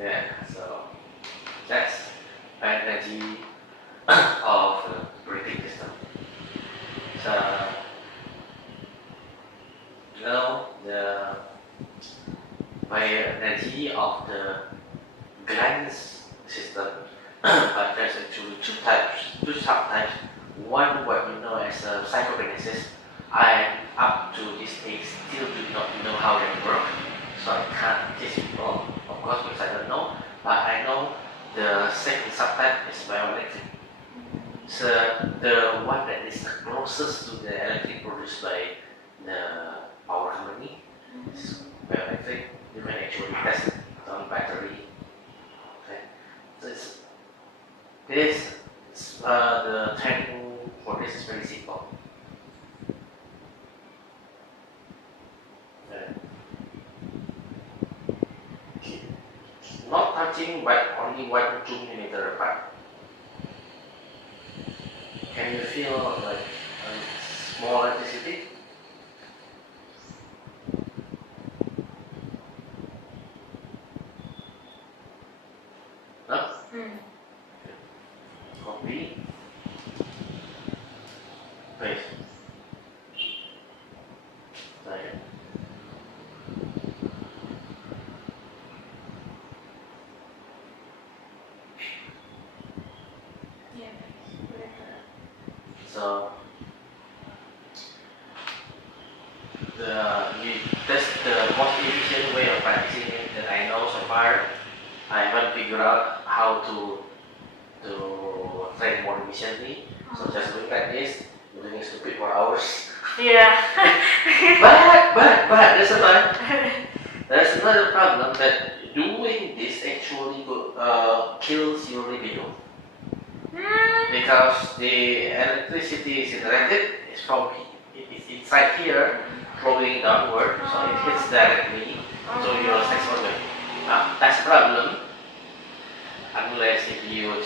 Yeah, so that's energy of the breathing system. So the bioenergy of the glands system, but there's actually two subtypes. One what we know as psychokinesis. I up to this age still do not know how they work, so I can't teach people, of course, because I don't know. But I know the second subtype is bioelectric. So the one that is the closest to the electric produced by the power company is bioelectric. You can actually test it on battery. Okay, so the training for this is very simple. Not touching, but only 1 to 2 millimeter apart. Can you feel like a small electricity? No? Copy. Paste. Second. So that's the most efficient way of practicing it that I know so far. I haven't figured out how to train more efficiently. So just doing like this, you're doing stupid for hours. Yeah. but there's another problem that doing this actually kills your libido. Because the electricity is generated, it's inside here, flowing downward, so it hits directly to your sex organ. That's a problem, unless if you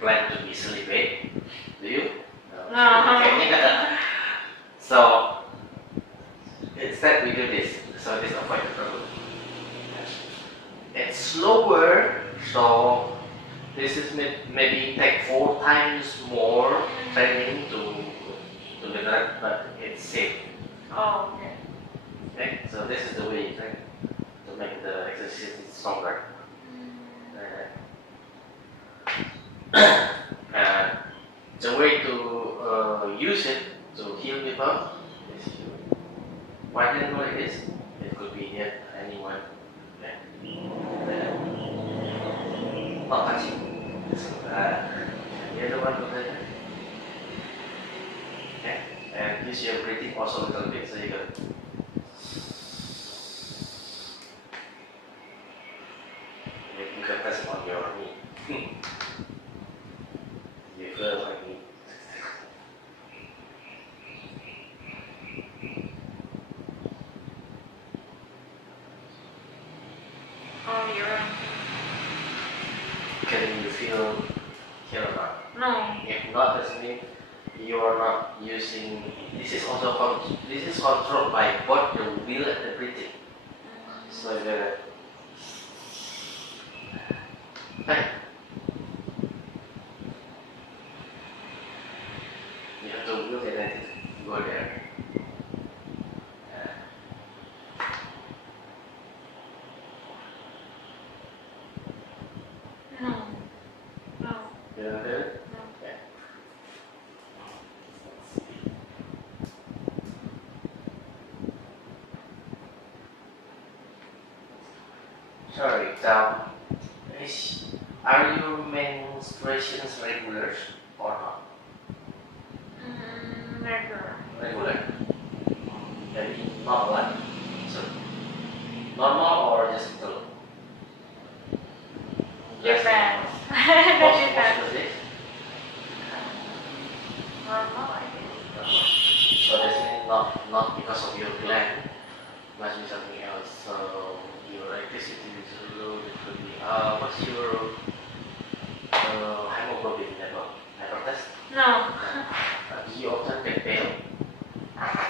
plan to be celibate. Do you? No. Okay. So instead we do this, so this avoid the problem. It's slower, so this is maybe take 4 times more training to do that, but it's safe. Oh, okay. Okay, so this is the way you train to make the exercise stronger. The way to use it to heal people is you widen like this. It could be anyone. Okay. Not touching. The other one over there. Okay. And use your breathing also a little bit, so you go. You can press it on your knee. You feel like me. Oh, you're right. Can you feel here or not? No. If not, doesn't mean you are not using. This is controlled by both the will and the breathing. So you have to will and then go there. No. No. You don't do it? No. Okay. Sorry, are your menstruations regular or not? Regular. Regular. Maybe not one. So normal or just little? Depends. Most Depends. of the day? Normal, I guess. So that's mean not because of your gland, must be something else. So your electricity is low. It could be. What's your hemoglobin level? Never test? No. Do you often get pale? Okay.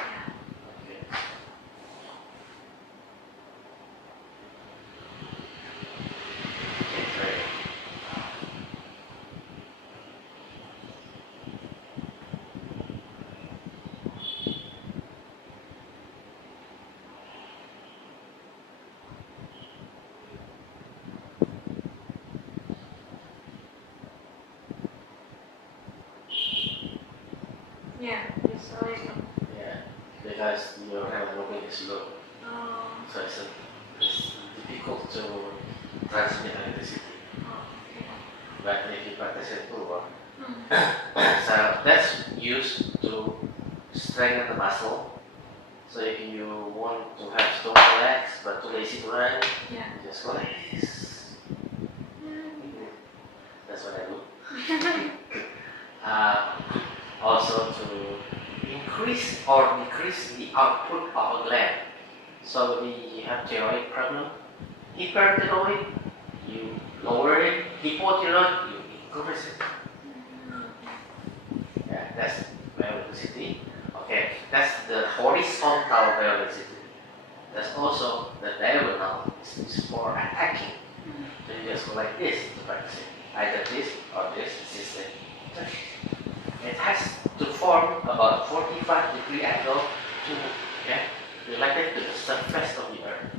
because your hemoglobin is low. Oh. So it's difficult to transmit electricity. Oh, okay. But if you practice it too well, Mm. so that's used to strengthen the muscle. So if you want to have strong legs but too lazy to run, Yeah. you just go like this. That's what I do. Also to increase or decrease the output of a gland. So we have thyroid problem. Hyperthyroid, you lower it. Hypothyroid, you increase it. Yeah, that's bioelectricity. Okay, that's the horizontal bioelectricity. There's also the diagonal, is for attacking. So you just go like this to practice it. Either this or this system. It has to form about 45-degree angle to related to the surface of the earth.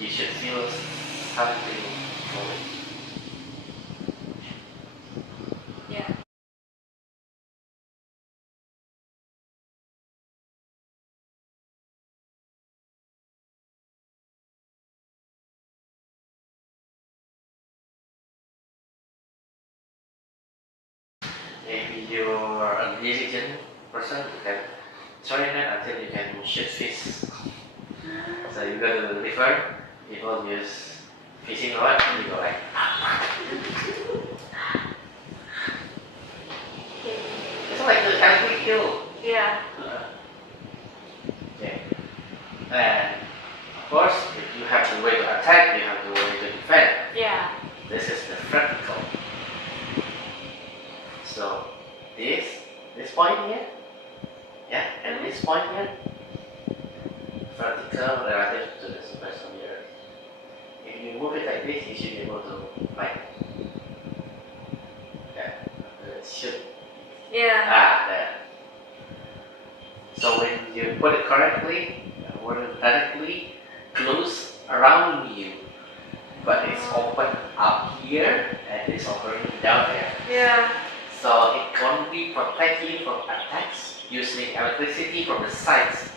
You should feel something moving. Yeah. Maybe you're a diligent person, you can try that until you can shoot fish. So you go to the river, people use fishing rod, and you go like. It's like a kind of quick kill. Yeah. Okay. And of course, if you have the way to attack, you have the way to defend. Yeah. This is the vertical. So this point here, yeah, and this point here, vertical relative to the surface of the earth. If you move it like this, you should be able to find it. Yeah, shoot. Yeah. There. So when you put it correctly, directly close around you, but it's open up here and it's opening down there. Yeah. So it can be protect you from attacks using electricity from the sides,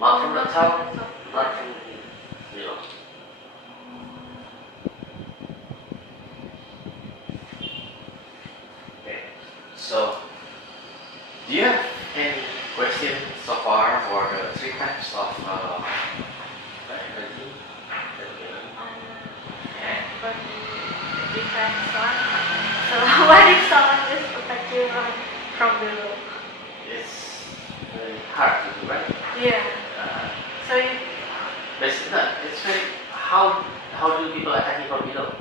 not from the top, not from the middle. Okay. So, do you have any questions so far for the three types of energy? But it depends on. So what if someone is affected from below? It's very hard to do, right? Yeah. So you. But it's not. It's very. How do people attack you from below?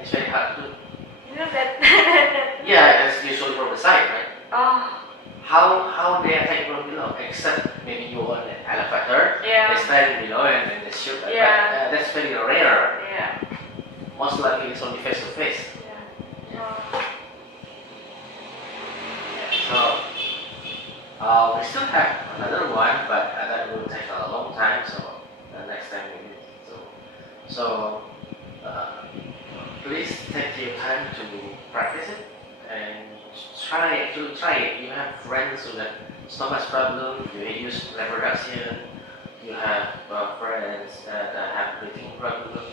It's very hard to do. You know that. Yeah, that's usually from the side, right? Oh. How they attack from below? Except maybe you on an elevator, Yeah. they stand below and then they shoot. Yeah. But, that's very rare. Yeah. Most likely it's only face to face. Yeah. So we still have another one, but that will take a long time. So next time we need to. So please take your time to practice it and try it. You have friends who have stomach problem, you use reproduction, you have friends that have breathing problem,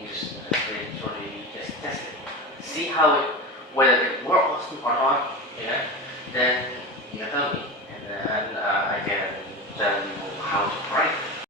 use spiritually, just test it. See whether it works or not, yeah, then you can tell me and then I can tell you how to try it.